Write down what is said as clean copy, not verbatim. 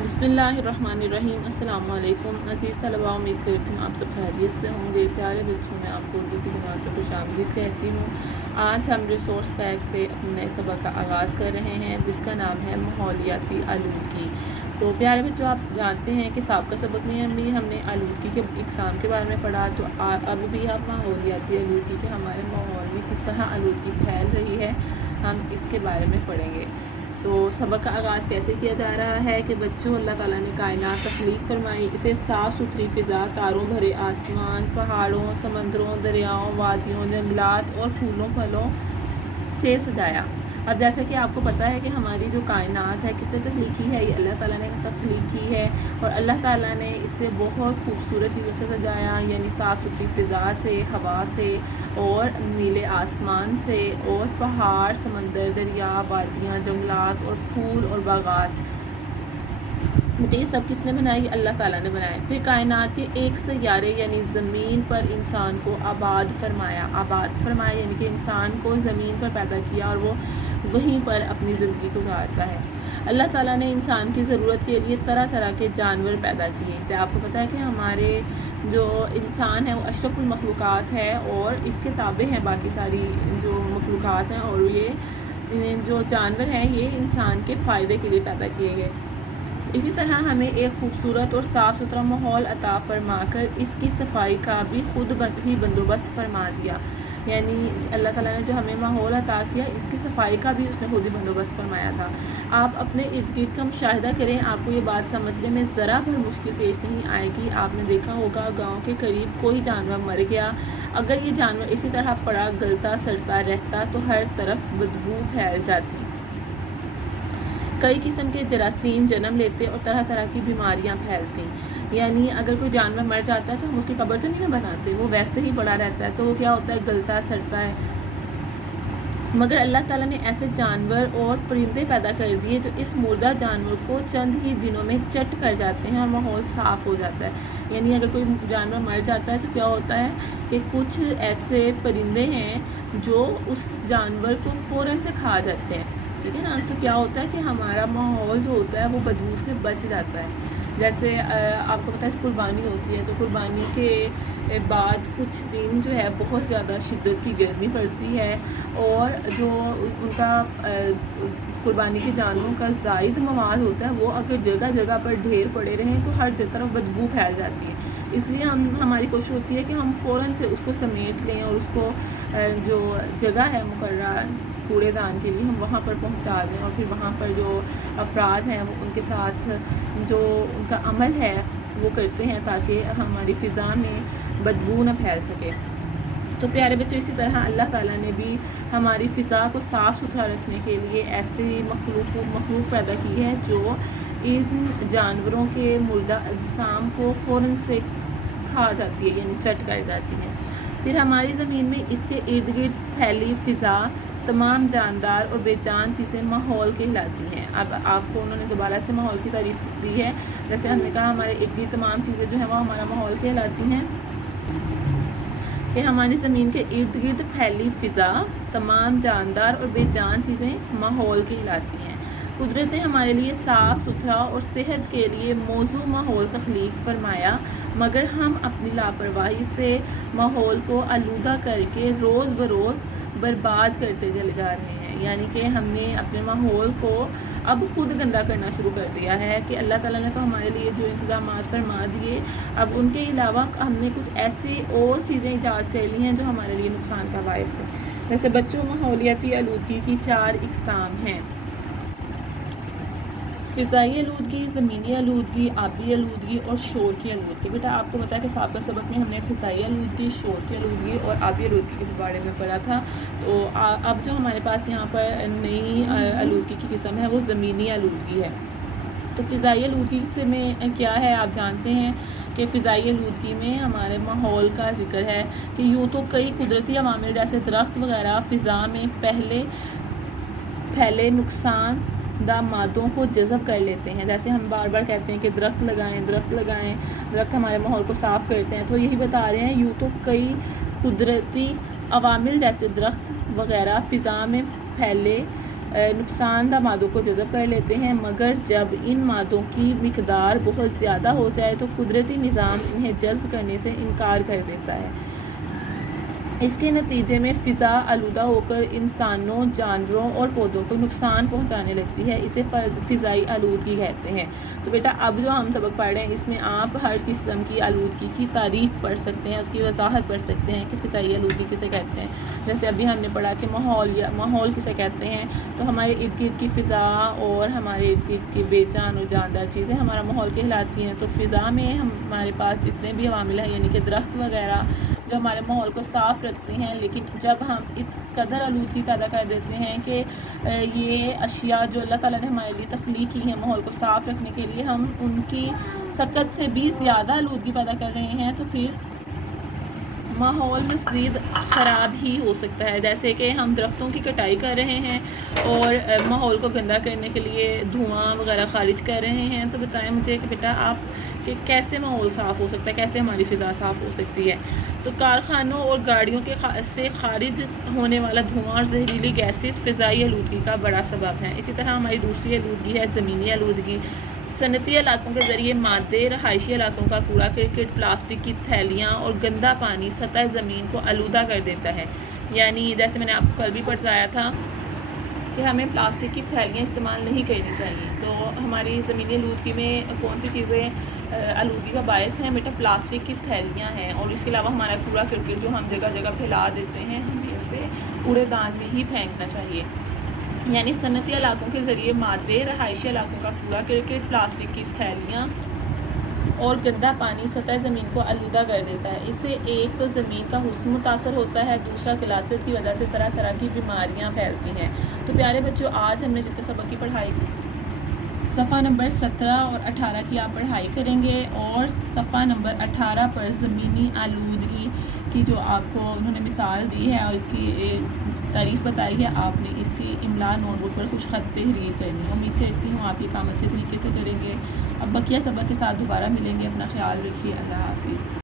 बिस्मिल्लाहिर्रहमानिर्रहीम। अस्सलाम वालेकुम अज़ीज़ तलबा, उम्मीद करती हूँ आप सब खैरियत से होंगे। प्यारे बच्चों, मैं आपको उर्दू की जमात पर खुशामदीद कहती हूँ। आज हम रिसोर्स पैक से अपने नए सबक का आगाज़ कर रहे हैं जिसका नाम है माहौलियाती आलूदगी। तो प्यारे बच्चों, आप जानते हैं कि साबिक़ा सबक में भी हमने आलूदगी के इक़साम के बारे में पढ़ा। तो अब भी हम माहौलियाती आलूदगी के हमारे माहौल में किस तरह आलूदगी फैल रही है हम इसके बारे में पढ़ेंगे। तो सबक का आगाज़ कैसे किया जा रहा है कि बच्चों, अल्लाह ताला ने कायनात तख्लीक फरमाई, इसे साफ़ सुथरी फ़िज़ा, तारों भरे आसमान, पहाड़ों, समंदरों, दरियाओं, वादियों, जंगलात और फूलों फलों से सजाया। अब जैसे कि आपको पता है कि हमारी जो कायनात है किसने तख्लीक की है, ये अल्लाह ताला ने तख्लीक की है। और अल्लाह ताला ने इसे बहुत खूबसूरत चीज़ों से सजाया, यानी साफ़ सुथरी फ़िज़ा से, हवा से और नीले आसमान से, और पहाड़, समंदर, दरिया, वादियाँ, जंगलात और फूल और बागात। बेटे, ये सब किसने बनाई? अल्लाह ताला ने बनाए। फिर कायनात के एक सैयारे यानी ज़मीन पर इंसान को आबाद फरमाया। यानी कि इंसान को ज़मीन पर पैदा किया और वो वहीं पर अपनी ज़िंदगी गुजारता है। अल्लाह ताला ने इंसान की ज़रूरत के लिए तरह तरह के जानवर पैदा किए। तो आपको पता है कि हमारे जो इंसान है वो अशरफुल मखलूक़ात है और इसके ताबे हैं बाकी सारी जो मखलूक़ात हैं। और ये जो जानवर हैं ये इंसान के फ़ायदे के लिए पैदा किए गए। इसी तरह हमें एक खूबसूरत और साफ़ सुथरा माहौल अता फरमाकर इसकी सफाई का भी खुद ही बंदोबस्त फरमा दिया। यानी अल्लाह ताला ने जो हमें माहौल अता किया, इसकी सफाई का भी उसने खुद ही बंदोबस्त फरमाया था। आप अपने इर्द गिर्द का मुशाहिदा करें, आपको ये बात समझने में ज़रा भर मुश्किल पेश नहीं आएगी। आपने देखा होगा गाँव के करीब कोई जानवर मर गया, अगर ये जानवर इसी तरह पड़ा गलता सड़ता रहता तो हर तरफ बदबू फैल जाती, कई किस्म के जरासीम जन्म लेते और तरह तरह की बीमारियां फैलती। यानी अगर कोई जानवर मर जाता है तो हम उसकी कब्र तो नहीं ना बनाते, वो वैसे ही पड़ा रहता है, तो वो क्या होता है, गलता सड़ता है। मगर अल्लाह ताला ने ऐसे जानवर और परिंदे पैदा कर दिए जो इस मुर्दा जानवर को चंद ही दिनों में चट कर जाते हैं और माहौल साफ़ हो जाता है। यानी अगर कोई जानवर मर जाता है तो क्या होता है कि कुछ ऐसे परिंदे हैं जो उस जानवर को फ़ौरन से खा जाते हैं, ठीक है ना। तो क्या होता है कि हमारा माहौल जो होता है वो बदबू से बच जाता है। जैसे आपको पता है कुर्बानी होती है, तो कुर्बानी के बाद कुछ दिन जो है बहुत ज़्यादा शिद्दत की गर्मी पड़ती है और जो उनका कुर्बानी के जानवरों का ज़ायद मवाद होता है वो अगर जगह जगह पर ढेर पड़े रहें तो हर तरफ बदबू फैल जाती है। इसलिए हमारी कोशिश होती है कि हम फ़ौरन से उसको समेट लें और उसको जो जगह है मुकर्रर कूड़ेदान के लिए हम वहाँ पर पहुँचा दें, और फिर वहाँ पर जो अफराद हैं वो उनके साथ जो उनका अमल है वो करते हैं ताकि हमारी फ़िज़ा में बदबू न फैल सके। तो प्यारे बच्चों, इसी तरह अल्लाह ताला ने भी हमारी फ़िज़ा को साफ़ सुथरा रखने के लिए ऐसी मखलूक पैदा की है जो इन जानवरों के मुर्दा अजसाम को फ़ौरन से खा जाती है, यानी चट कर जाती है। फिर हमारी ज़मीन में इसके इर्द गिर्द फैली फ़िज़ा तमाम जानदार और बेजान चीज़ें माहौल कहलाती हैं। अब आपको उन्होंने दोबारा से माहौल की तारीफ़ दी है। जैसे हमने कहा हमारे इर्द गिर्द तमाम चीज़ें जो हैं वो हमारा माहौल कहलाती हैं, कि हमारी ज़मीन के इर्द गिर्द फैली फ़िज़ा तमाम जानदार और बेजान चीज़ें माहौल कहलाती हैं। कुदरत ने हमारे लिए साफ़ सुथरा और सेहत के लिए मौजू माहौल तख्लीक फरमाया, मगर हम अपनी लापरवाही से माहौल को आलूदा करके रोज़ बरोज़ बर्बाद करते चले जा रहे हैं। यानी कि हमने अपने माहौल को अब खुद गंदा करना शुरू कर दिया है कि अल्लाह ताला ने तो हमारे लिए जो इंतज़ामात फरमा दिए, अब उनके अलावा हमने कुछ ऐसी और चीज़ें ईजाद कर ली हैं जो हमारे लिए नुकसान का बायस है। जैसे बच्चों, माहौलियाती आलूदगी की 4 इक़साम हैं: फ़िज़ाई आलूदगी, ज़मीनी आलूदगी, आबी आलूदगी और शोर की आलूदगी। बेटा, आपको पता है कि साबिक़ा सबक में हमने फ़िज़ाई आलूदगी, शोर की आलूदगी और आबी आलूदगी के बारे में पढ़ा था। तो अब जो हमारे पास यहाँ पर नई आलूदगी की किस्म है वो ज़मीनी आलूदगी है। तो फ़िज़ाई आलूदगी से में क्या है, आप जानते हैं कि फ़िज़ाई आलूदगी में हमारे माहौल का ज़िक्र है कि यूँ तो कई कुदरती अवामिल जैसे दरख्त वगैरह फ़िज़ा में पहले फैले नुकसान दा मादों को जज़ब कर लेते हैं। जैसे हम बार बार कहते हैं कि दरख्त लगाएं, दरख्त हमारे माहौल को साफ़ करते हैं, तो यही बता रहे हैं यूँ तो कई कुदरती अवामिल जैसे दरख्त वगैरह फ़िज़ा में फैले नुकसान दह मादों को जज़ब कर लेते हैं, मगर जब इन मादों की मिकदार बहुत ज़्यादा हो जाए तो कुदरती निज़ाम इन्हें जज़ब करने से इनकार कर देता है। इसके नतीजे में फ़िज़ा आलूदा होकर इंसानों, जानवरों और पौधों को नुकसान पहुंचाने लगती है। इसे फ़िज़ाई आलूदगी कहते हैं। तो बेटा अब जो हम सबक पढ़ रहे हैं इसमें आप हर किस्म की आलूदगी की तारीफ़ पढ़ सकते हैं, उसकी वजाहत पढ़ सकते हैं कि फ़िज़ाई आलूदगी किसे कहते हैं। जैसे अभी हमने पढ़ा कि माहौल किसे कहते हैं, तो हमारे इर्द गिर्द की फ़िज़ा और हमारे इर्द गिर्द की बेजान और जानदार चीज़ें हमारा माहौल कहलाती हैं। तो फ़िज़ा में हमारे पास जितने भी अवामिल हैं, यानी कि दरख्त वगैरह जो हमारे माहौल को साफ़ रखते हैं, लेकिन जब हम इस कदर आलूदगी पैदा कर देते हैं कि ये अशिया जो अल्लाह ताला ने हमारे लिए तख्लीक की है माहौल को साफ़ रखने के लिए, हम उनकी सकत से भी ज़्यादा आलूदगी पैदा कर रहे हैं, तो फिर माहौल मज़ीद ख़राब ही हो सकता है। जैसे कि हम दरख्तों की कटाई कर रहे हैं और माहौल को गंदा करने के लिए धुआं वगैरह ख़ारिज कर रहे हैं। तो बताएं मुझे कि बेटा आप कि कैसे माहौल साफ़ हो सकता है, कैसे हमारी फ़िज़ा साफ़ हो सकती है। तो कारखानों और गाड़ियों के से ख़ारिज होने वाला धुआं और जहरीली गैसेस फ़िज़ाई आलूदगी का बड़ा सबब है। इसी तरह हमारी दूसरी आलूदगी है ज़मीनी आलूदगी। सनती इलाकों के ज़रिए मादे रहायशी इलाकों का कूड़ा करकट, प्लास्टिक की थैलियाँ और गंदा पानी सतह ज़मीन को आलूदा कर देता है। यानी जैसे मैंने आपको कल भी बताया था कि हमें प्लास्टिक की थैलियाँ इस्तेमाल नहीं करनी चाहिए। तो हमारी ज़मीनी आलूदगी में कौन सी चीज़ें आलूदगी का बायस हैं बेटा? प्लास्टिक की थैलियाँ हैं, और इसके अलावा हमारा कूड़ा करकट जो हम जगह जगह फैला देते हैं, हमें उसे कूड़ेदान में ही फेंकना चाहिए। यानी सनती इलाकों के ज़रिए मादे रहायशी इलाकों का कूड़ा करकट, प्लास्टिक की थैलियाँ और गंदा पानी सतह ज़मीन को आलूदा कर देता है। इससे एक तो ज़मीन का हुस्न मुतासर होता है, दूसरा गिलासियत की वजह से तरह तरह की बीमारियां फैलती हैं। तो प्यारे बच्चों, आज हमने जितने सबक की पढ़ाई सफ़ा नंबर 17 और 18 की आप पढ़ाई करेंगे, और सफ़ा नंबर 18 पर ज़मीनी आलूदगी की जो आपको उन्होंने मिसाल दी है और इसकी तारीफ़ बताई है, आपने इसकी इमला नोटबुक पर कुछ ख़त तहरीर करनी है। उम्मीद करती हूँ आप ये काम अच्छे तरीके से करेंगे। अब बकिया सबक के साथ दोबारा मिलेंगे। अपना ख्याल रखिए। अल्लाह हाफ़िज़।